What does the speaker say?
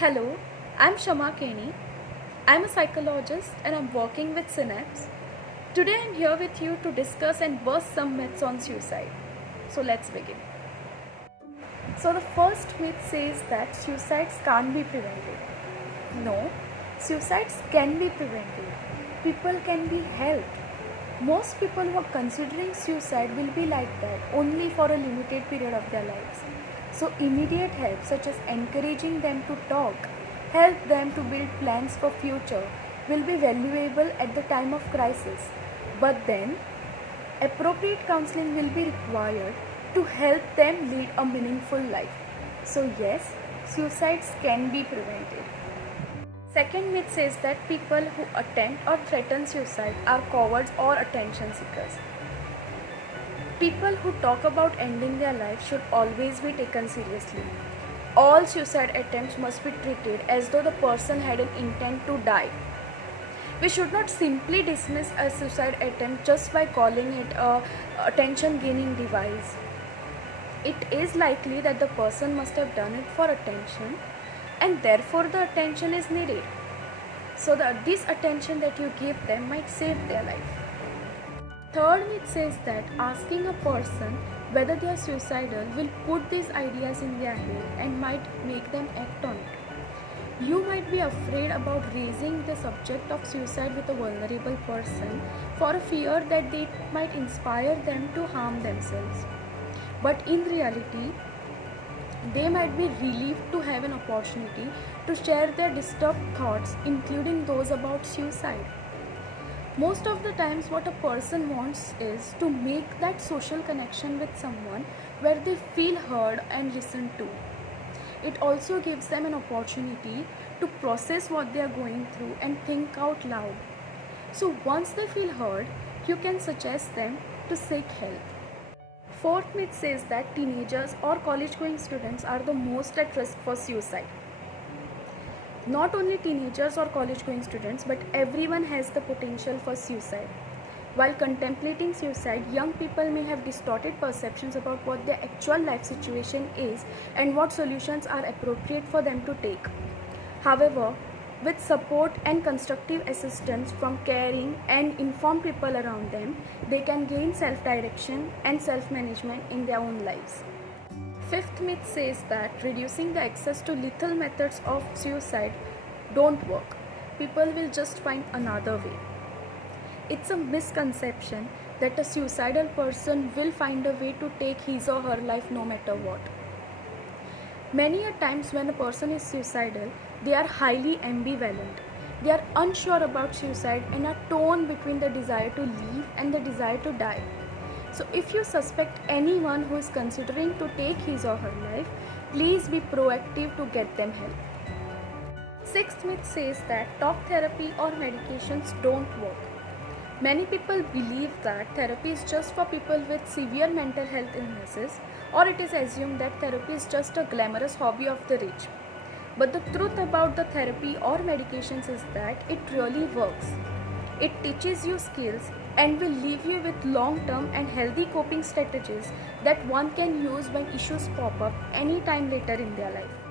Hello, I'm Shama Keni. I'm a psychologist and I'm working with Synapse. Today I'm here with you to discuss and bust some myths on suicide. So let's begin. So the first myth says that suicides can't be prevented. No, suicides can be prevented. People can be helped. Most people who are considering suicide will be like that only for a limited period of their lives. So immediate help such as encouraging them to talk, help them to build plans for future will be valuable at the time of crisis. But then appropriate counseling will be required to help them lead a meaningful life. So yes, suicides can be prevented. Second myth says that people who attempt or threaten suicide are cowards or attention seekers. People who talk about ending their life should always be taken seriously. All suicide attempts must be treated as though the person had an intent to die. We should not simply dismiss a suicide attempt just by calling it a attention gaining device. It is likely that the person must have done it for attention and therefore the attention is needed. So that this attention that you give them might save their life. Third myth says that asking a person whether they are suicidal will put these ideas in their head and might make them act on it. You might be afraid about raising the subject of suicide with a vulnerable person for a fear that they might inspire them to harm themselves. But in reality, they might be relieved to have an opportunity to share their disturbed thoughts, including those about suicide. Most of the times, what a person wants is to make that social connection with someone where they feel heard and listened to. It also gives them an opportunity to process what they are going through and think out loud. So, once they feel heard, you can suggest them to seek help. Fourth myth says that teenagers or college going students are the most at risk for suicide. Not only teenagers or college going students, but everyone has the potential for suicide. While contemplating suicide, young people may have distorted perceptions about what their actual life situation is and what solutions are appropriate for them to take. However, with support and constructive assistance from caring and informed people around them, they can gain self-direction and self-management in their own lives. Fifth myth says that reducing the access to lethal methods of suicide don't work. People will just find another way. It's a misconception that a suicidal person will find a way to take his or her life no matter what. Many a times when a person is suicidal, they are highly ambivalent. They are unsure about suicide and are torn between the desire to live and the desire to die. So if you suspect anyone who is considering to take his or her life, please be proactive to get them help. Sixth myth says that talk therapy or medications don't work. Many people believe that therapy is just for people with severe mental health illnesses, or it is assumed that therapy is just a glamorous hobby of the rich. But the truth about the therapy or medications is that it really works. It teaches you skills and will leave you with long-term and healthy coping strategies that one can use when issues pop up anytime later in their life.